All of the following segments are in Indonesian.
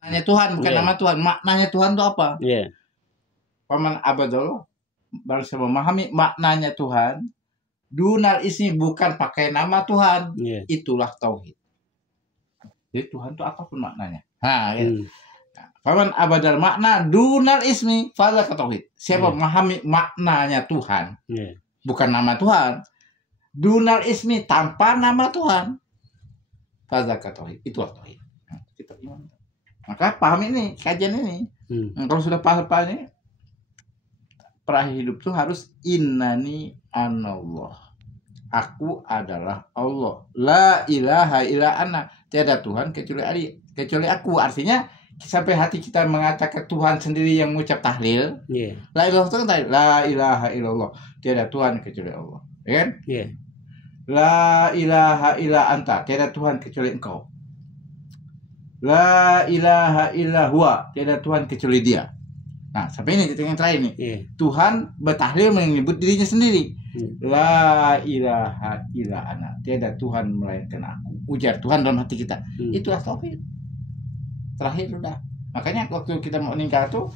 Maknanya Tuhan, bukan nama Tuhan. Maknanya Tuhan itu apa? Paman abadallah, barang siapa memahami maknanya Tuhan, dunal ismi, bukan pakai nama Tuhan, itulah tauhid. Jadi Tuhan itu apapun maknanya. Paman abadal makna dunal ismi, fala ke tauhid. Siapa memahami maknanya Tuhan, bukan nama Tuhan, dunal ismi, tanpa nama Tuhan, fala ke tauhid. Itulah tauhid. Kita iman. Maka paham ini, kajian ini. Kalau sudah paham ini, perakhir hidup itu harus innani anallah. Aku adalah Allah. La ilaha illa ana. Tiada Tuhan kecuali aku. Artinya sampai hati kita mengatakan Tuhan sendiri yang mengucap tahlil. La ilaha itu kan la ilaha illallah. Tiada Tuhan kecuali Allah. Ya kan? La ilaha illa anta. Tiada Tuhan kecuali engkau. La ilaha illa huwa, tiada Tuhan kecuali Dia. Nah, sampai ini yang terakhir nih. Tuhan bertahlil menyebut dirinya sendiri. La ilaha illa ana, tiada Tuhan melainkan aku. Ujar Tuhan dalam hati kita. Itulah tauhid. Terakhir udah. Makanya waktu kita mau meninggal tuh,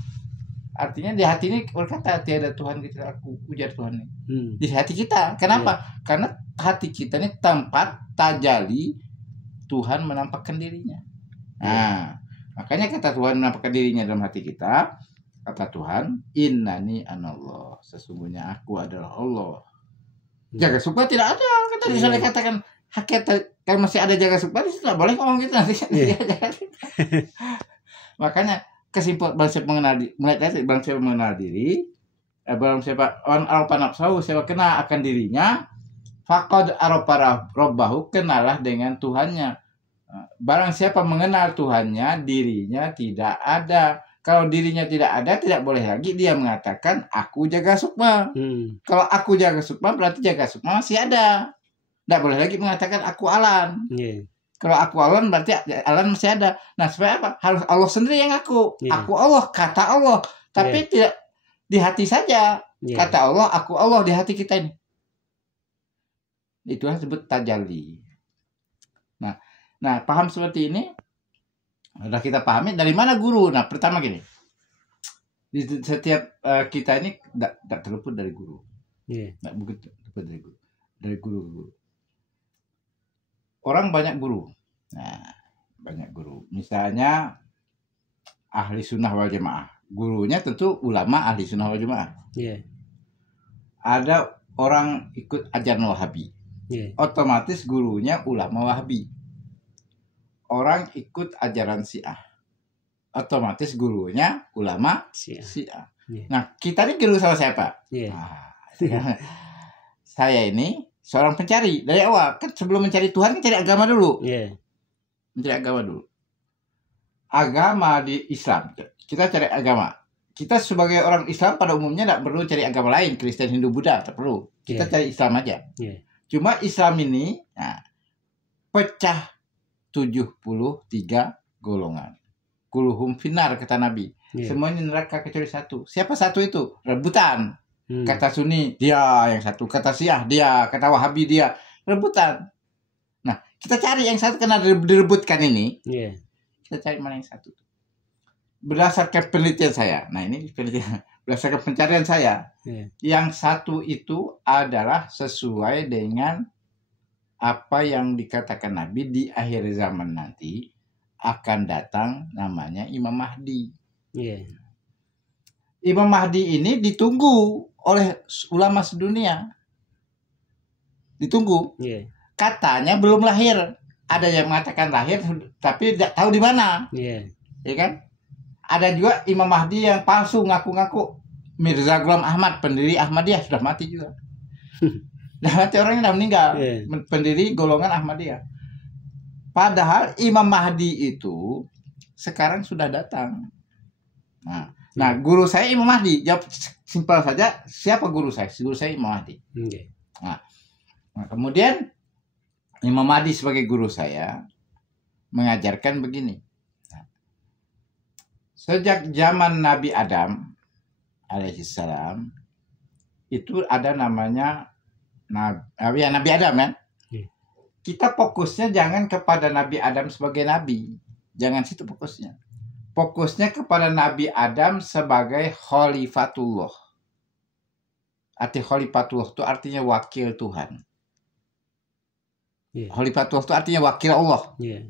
artinya di hati ini berkata tiada Tuhan kecuali aku. Ujar Tuhan ini. Di hati kita. Kenapa? Karena hati kita ini tempat tajali Tuhan menampakkan dirinya. Nah, makanya kata Tuhan menampakkan dirinya dalam hati kita. Kata Tuhan, innani anallah, sesungguhnya aku adalah Allah. Jaga sukma tidak ada. Kata misalnya katakan hakikat, kalau masih ada jaga sukma, itu tidak boleh ngomong gitu nanti. Makanya kesimpulan bangsa mengenal diri, barang siapa arafa nafsahu, siapa kenal akan dirinya, faqad arafa rabbahu, kenalah dengan Tuhannya. Barang siapa mengenal Tuhannya, dirinya tidak ada. Kalau dirinya tidak ada, tidak boleh lagi dia mengatakan aku jaga sukma. Kalau aku jaga sukma, berarti jaga sukma masih ada. Tidak boleh lagi mengatakan aku alan. Kalau aku alan, berarti alan masih ada. Nah, supaya apa? Harus Allah sendiri yang aku. Aku Allah, kata Allah. Tapi tidak di hati saja. Kata Allah, aku Allah di hati kita ini. Itulah disebut tajalli. Nah, paham seperti ini, sudah kita pahami dari mana guru. Nah, pertama gini, di setiap kita ini tidak terluput dari guru, tidak begitu terluput dari guru, guru. Orang banyak guru, nah banyak guru. Misalnya ahli sunnah wal jamaah, gurunya tentu ulama ahli sunnah wal jamaah. Ada orang ikut ajaran Wahabi, otomatis gurunya ulama Wahabi. Orang ikut ajaran Syiah, otomatis gurunya ulama Syiah. Nah, kita ini guru sama siapa? Saya ini seorang pencari dari awal. Kan sebelum mencari Tuhan, mencari agama dulu. Mencari agama dulu. Agama di Islam, kita cari agama. Kita sebagai orang Islam pada umumnya tidak perlu cari agama lain, Kristen, Hindu, Buddha, tak perlu. Kita cari Islam aja. Cuma Islam ini pecah 73 golongan. Kuluhum finar, kata Nabi. Semuanya neraka kecuali satu. Siapa satu itu? Rebutan. Kata Sunni, dia yang satu. Kata Syiah, dia. Kata Wahabi, dia. Rebutan. Nah, kita cari yang satu karena direbutkan ini. Kita cari mana yang satu. Berdasarkan penelitian saya. Nah, ini penelitian. Berdasarkan pencarian saya. Yang satu itu adalah sesuai dengan apa yang dikatakan Nabi di akhir zaman nanti akan datang namanya Imam Mahdi. Imam Mahdi ini ditunggu oleh ulama sedunia. Ditunggu. Katanya belum lahir. Ada yang mengatakan lahir tapi tidak tahu di mana. Ya kan? Ada juga Imam Mahdi yang palsu ngaku-ngaku Mirza Ghulam Ahmad, pendiri Ahmadiyah, sudah mati juga. Nanti orangnya sudah meninggal, pendiri golongan Ahmadiyah. Padahal Imam Mahdi itu sekarang sudah datang. Nah, guru saya Imam Mahdi. Jawab simpel saja, siapa guru saya? Guru saya Imam Mahdi. Nah, kemudian Imam Mahdi sebagai guru saya mengajarkan begini. Sejak zaman Nabi Adam alaihissalam itu ada namanya Nabi Adam kan? Kita fokusnya jangan kepada Nabi Adam sebagai nabi. Jangan situ fokusnya. fokusnya kepada Nabi Adam sebagai khalifatullah. Arti khalifatullah itu artinya wakil Tuhan. Khalifatullah itu artinya wakil Allah.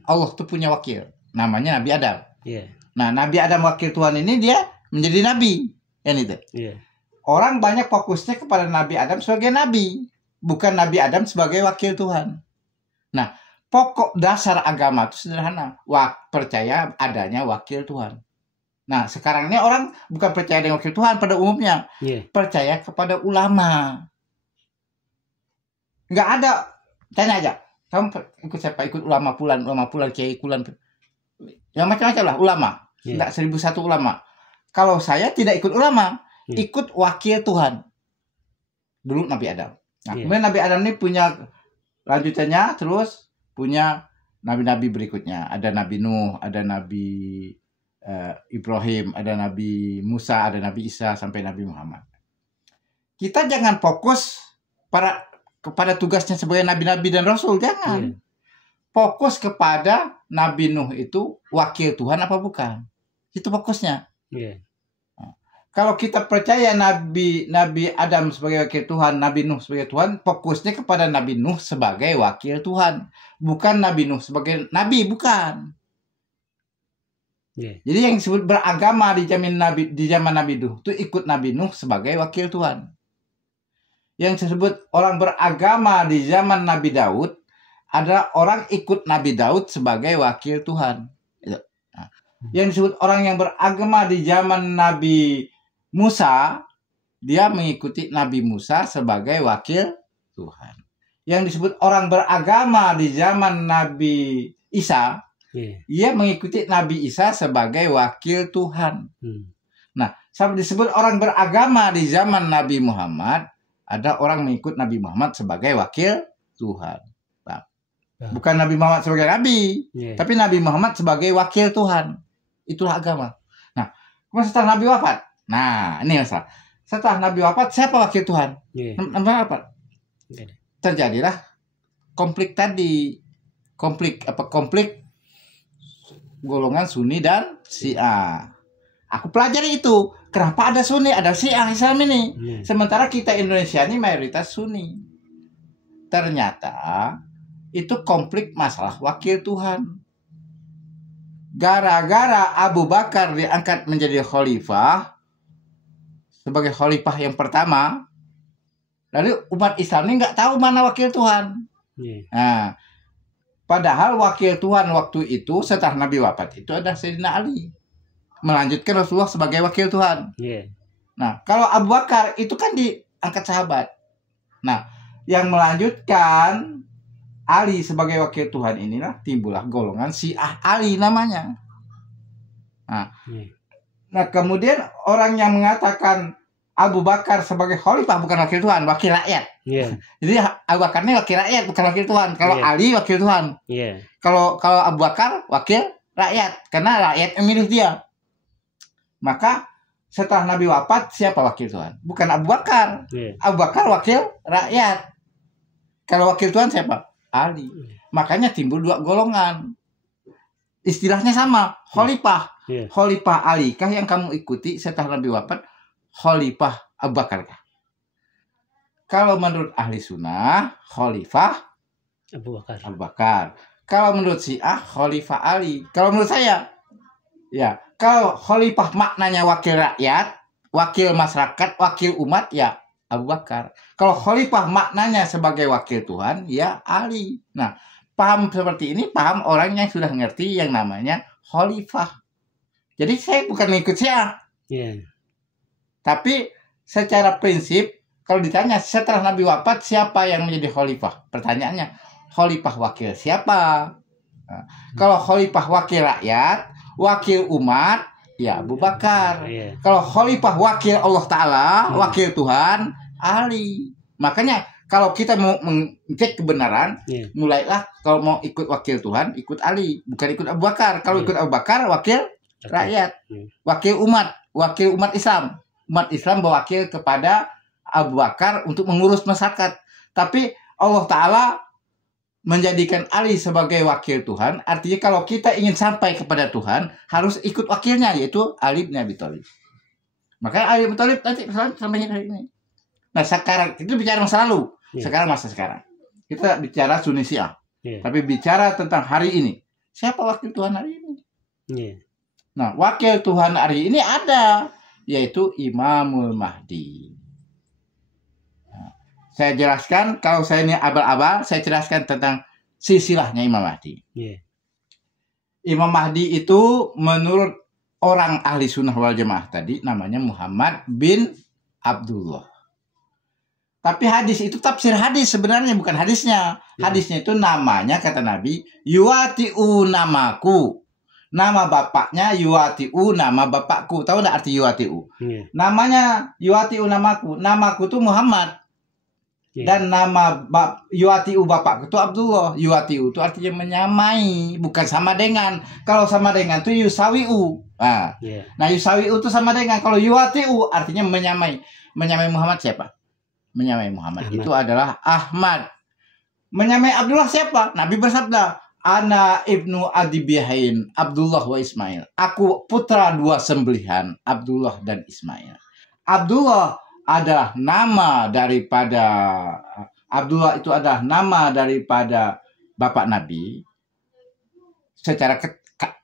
Allah itu punya wakil, namanya Nabi Adam. Nah, Nabi Adam wakil Tuhan ini dia menjadi nabi, kan itu. Orang banyak fokusnya kepada Nabi Adam sebagai nabi, bukan Nabi Adam sebagai wakil Tuhan. Nah, pokok dasar agama itu sederhana, percaya adanya wakil Tuhan. Nah, sekarang ini orang bukan percaya dengan wakil Tuhan pada umumnya, percaya kepada ulama. Nggak ada, tanya aja, kamu ikut siapa? Ikut ulama pulan, kiai pulan, yang macam-macam lah ulama. Nggak 1001 ulama. Kalau saya tidak ikut ulama, ikut wakil Tuhan. Dulu Nabi Adam. Nah, kemudian Nabi Adam ini punya lanjutannya, terus punya nabi-nabi berikutnya. Ada Nabi Nuh, ada Nabi Ibrahim, ada Nabi Musa, ada Nabi Isa, sampai Nabi Muhammad. Kita jangan fokus kepada tugasnya sebagai nabi-nabi dan rasul, jangan. Fokus kepada Nabi Nuh itu wakil Tuhan apa bukan? Itu fokusnya. Kalau kita percaya Nabi Adam sebagai wakil Tuhan, Nabi Nuh sebagai Tuhan, fokusnya kepada Nabi Nuh sebagai wakil Tuhan, bukan Nabi Nuh sebagai nabi, bukan. Jadi yang disebut beragama di zaman Nabi Nuh itu ikut Nabi Nuh sebagai wakil Tuhan. Yang disebut orang beragama di zaman Nabi Daud adalah orang ikut Nabi Daud sebagai wakil Tuhan. Yang disebut orang yang beragama di zaman Nabi Musa, dia mengikuti Nabi Musa sebagai wakil Tuhan. Yang disebut orang beragama di zaman Nabi Isa, ia mengikuti Nabi Isa sebagai wakil Tuhan. Nah, sampai disebut orang beragama di zaman Nabi Muhammad, ada orang mengikut Nabi Muhammad sebagai wakil Tuhan. Bukan Nabi Muhammad sebagai nabi, tapi Nabi Muhammad sebagai wakil Tuhan. Itulah agama. Nah, kemudian setelah Nabi wafat, nah ini masalah. Setelah Nabi wafat, siapa wakil Tuhan? Nabi wafat. Terjadilah konflik golongan Sunni dan Syiah. Aku pelajari itu. Kenapa ada Sunni, ada Syiah Islam ini? Sementara kita Indonesia ini mayoritas Sunni. Ternyata itu konflik masalah wakil Tuhan. Gara-gara Abu Bakar diangkat menjadi khalifah, sebagai khalifah yang pertama, lalu umat Islam ini nggak tahu mana wakil Tuhan. Nah, padahal wakil Tuhan waktu itu setelah Nabi wafat itu ada Sayyidina Ali, melanjutkan Rasulullah sebagai wakil Tuhan. Nah, kalau Abu Bakar itu kan diangkat sahabat. Nah, yang melanjutkan Ali sebagai wakil Tuhan inilah timbullah golongan Syiah Ali namanya. Nah, kemudian orang yang mengatakan Abu Bakar sebagai khalifah bukan wakil Tuhan, wakil rakyat. Jadi Abu Bakar ini wakil rakyat, bukan wakil Tuhan. Kalau Ali wakil Tuhan. Kalau Abu Bakar wakil rakyat, karena rakyat yang milih dia. Maka setelah Nabi wafat, siapa wakil Tuhan? Bukan Abu Bakar. Abu Bakar wakil rakyat. Kalau wakil Tuhan siapa? Ali. Makanya timbul dua golongan. Istilahnya sama, khalifah. Khalifah Ali kah yang kamu ikuti setelah Nabi wafat? Khalifah Abu Bakar kah? Kalau menurut ahli sunnah, khalifah Abu Bakar. Kalau menurut Syiah, khalifah Ali. Kalau menurut saya, ya, kalau khalifah maknanya wakil rakyat, wakil masyarakat, wakil umat, ya Abu Bakar. Kalau khalifah maknanya sebagai wakil Tuhan, ya Ali. Nah, paham seperti ini, paham orang yang sudah ngerti yang namanya khalifah. Jadi saya bukan mengikut Syiah. Tapi secara prinsip, kalau ditanya setelah Nabi wafat, siapa yang menjadi khalifah? Pertanyaannya, khalifah wakil siapa? Nah, kalau khalifah wakil rakyat, wakil umat, ya Abu Bakar. Kalau khalifah wakil Allah Ta'ala, wakil Tuhan, Ali. Makanya kalau kita mau mengecek kebenaran, mulailah kalau mau ikut wakil Tuhan, ikut Ali, bukan ikut Abu Bakar. Kalau ikut Abu Bakar, wakil rakyat, wakil umat Islam. Umat Islam berwakil kepada Abu Bakar untuk mengurus masyarakat. Tapi Allah Ta'ala menjadikan Ali sebagai wakil Tuhan, artinya kalau kita ingin sampai kepada Tuhan harus ikut wakilnya, yaitu Ali bin Abi Thalib. Makanya Ali bin Abi Thalib nanti sampai hari ini. Nah sekarang itu bicara masa lalu, sekarang masa sekarang. Kita bicara Sunni Syiah, tapi bicara tentang hari ini. Siapa wakil Tuhan hari ini? Nah wakil Tuhan hari ini ada, yaitu Imamul Mahdi. Saya jelaskan, kalau saya ini abal-abal, saya jelaskan tentang silsilahnya Imam Mahdi. Imam Mahdi itu menurut orang ahli sunnah wal jamaah tadi namanya Muhammad bin Abdullah. Tapi hadis itu tafsir hadis sebenarnya, bukan hadisnya. Hadisnya itu namanya, kata Nabi, yuwati'u namaku. Nama bapaknya yuwati'u nama bapakku. Tahu enggak arti yuwati'u? Namanya yuwati'u namaku. Namaku itu Muhammad. Dan nama yuwati'u bapakku itu Abdullah. Yuwati'u itu artinya menyamai, bukan sama dengan. Kalau sama dengan itu yusawi'u. Nah yusawi'u itu sama dengan. Kalau yuwati'u artinya menyamai. Menyamai Muhammad siapa? Menyamai Muhammad itu adalah Ahmad. Menyamai Abdullah siapa? Nabi bersabda, Ana ibnu Adibihain Abdullah wa Ismail. Aku putra dua sembelihan, Abdullah dan Ismail. Abdullah adalah nama daripada Abdullah itu adalah nama daripada bapak Nabi. Secara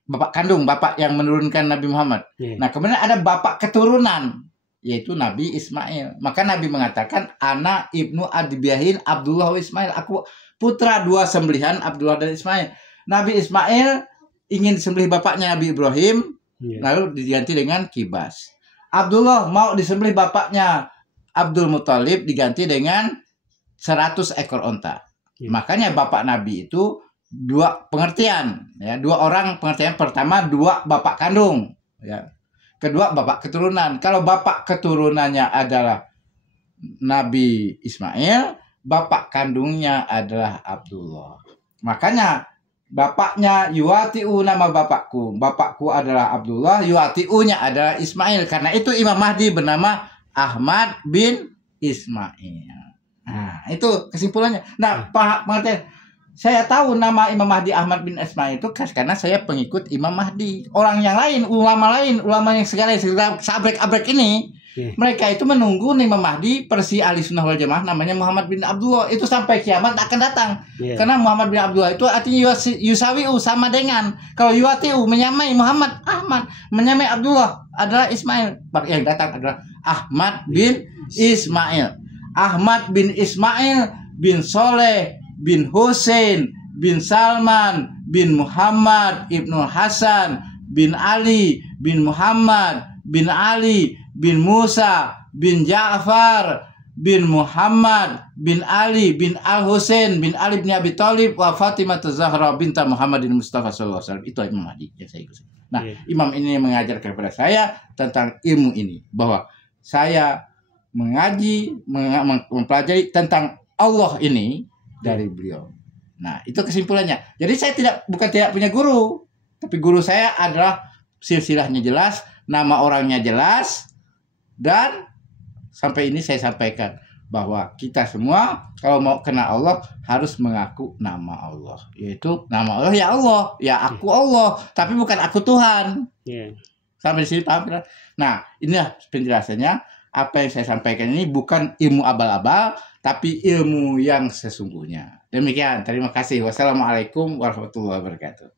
bapak kandung, bapak yang menurunkan Nabi Muhammad. Nah, kemudian ada bapak keturunan, yaitu Nabi Ismail. Maka Nabi mengatakan, Ana ibnu Adibihain Abdullah wa Ismail. Aku putra dua sembelihan, Abdullah dan Ismail. Nabi Ismail ingin sembelih bapaknya Nabi Ibrahim, lalu diganti dengan kibas. Abdullah mau disembelih bapaknya Abdul Muthalib, diganti dengan 100 ekor onta. Makanya bapak Nabi itu dua pengertian, ya, dua orang pengertian. Pertama, dua bapak kandung, ya. Kedua, bapak keturunan. Kalau bapak keturunannya adalah Nabi Ismail, bapak kandungnya adalah Abdullah. Makanya bapaknya yuwati'u nama bapakku. Bapakku adalah Abdullah, yuwati'unya adalah Ismail. Karena itu Imam Mahdi bernama Ahmad bin Ismail. Nah, itu kesimpulannya. Nah, Pak pengertian. Saya tahu nama Imam Mahdi Ahmad bin Ismail itu karena saya pengikut Imam Mahdi. Orang yang lain, ulama yang segala sabrek-abrek ini, mereka itu menunggu Imam Mahdi versi ahli sunnah wal jamaah namanya Muhammad bin Abdullah. Itu sampai kiamat akan datang. Karena Muhammad bin Abdullah itu artinya yusawi'u sama dengan. Kalau yuwati'u menyamai Muhammad, Ahmad. Menyamai Abdullah adalah Ismail. Yang datang adalah Ahmad bin Ismail. Ahmad bin Ismail bin Soleh bin Hussein bin Salman bin Muhammad ibnu Hasan bin Ali bin Muhammad bin Ali bin Musa bin Ja'far bin Muhammad bin Ali bin Al-Husain bin Ali bin Abi Thalib wa Fatimah Zahra binta Muhammadin Mustafa sallallahu alaihi wasallam. Itu Imam Mahdi yang saya ikuti. Nah, imam ini mengajar kepada saya tentang ilmu ini, bahwa saya mengaji, mempelajari tentang Allah ini dari beliau. Nah, itu kesimpulannya. Jadi saya bukan tidak punya guru, tapi guru saya adalah silsilahnya jelas, nama orangnya jelas, dan sampai ini saya sampaikan bahwa kita semua kalau mau kenal Allah harus mengaku nama Allah, yaitu nama Allah, ya Allah, ya aku Allah, tapi bukan aku Tuhan. Sampai di sini paham? Nah, inilah penjelasannya. Apa yang saya sampaikan ini bukan ilmu abal-abal, tapi ilmu yang sesungguhnya. Demikian, terima kasih. Wassalamualaikum warahmatullahi wabarakatuh.